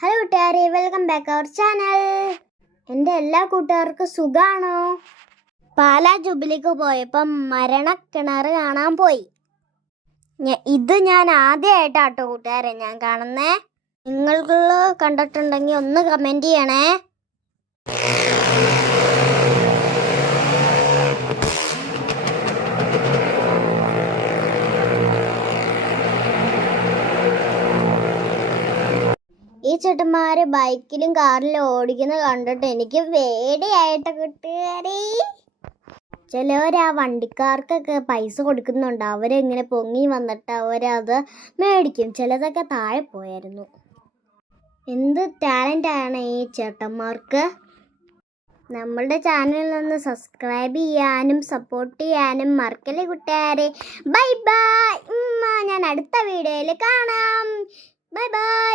Hello കൂട്ടുകാരെ, welcome back our channel. എൻ്റെ എല്ലാ കൂട്ടുകാർക്കും സുഖാണോ? പാലാ ജൂബിലിക്ക് പോയപ്പം മരണക്കിണർ കാണാൻ പോയി. ഇത് ഞാൻ ആദ്യമായിട്ടാട്ടോ കൂട്ടുകാരെ ഞാൻ കാണുന്നേ. നിങ്ങൾക്ക് കണ്ടിട്ടുണ്ടെങ്കിൽ ഒന്ന് കമൻറ്റ് ചെയ്യണേ. ഈ ചേട്ടന്മാര് ബൈക്കിലും കാറിലും ഓടിക്കുന്നത് കണ്ടിട്ട് എനിക്ക് പേടിയായിട്ട് കൂട്ടുകാരെ. ചിലവർ ആ വണ്ടിക്കാർക്കൊക്കെ പൈസ കൊടുക്കുന്നുണ്ട്. അവരിങ്ങനെ പൊങ്ങി വന്നിട്ട് അവരത് മേടിക്കും. ചിലതൊക്കെ താഴെ പോയായിരുന്നു. എന്ത് ടാലൻ്റാണ് ഈ ചേട്ടന്മാർക്ക്. നമ്മളുടെ ചാനലിൽ നിന്ന് സബ്സ്ക്രൈബ് ചെയ്യാനും സപ്പോർട്ട് ചെയ്യാനും മറക്കല്ലേ കൂട്ടുകാരെ. Bye bye. ഞാൻ അടുത്ത വീഡിയോയിൽ കാണാം. Bye bye.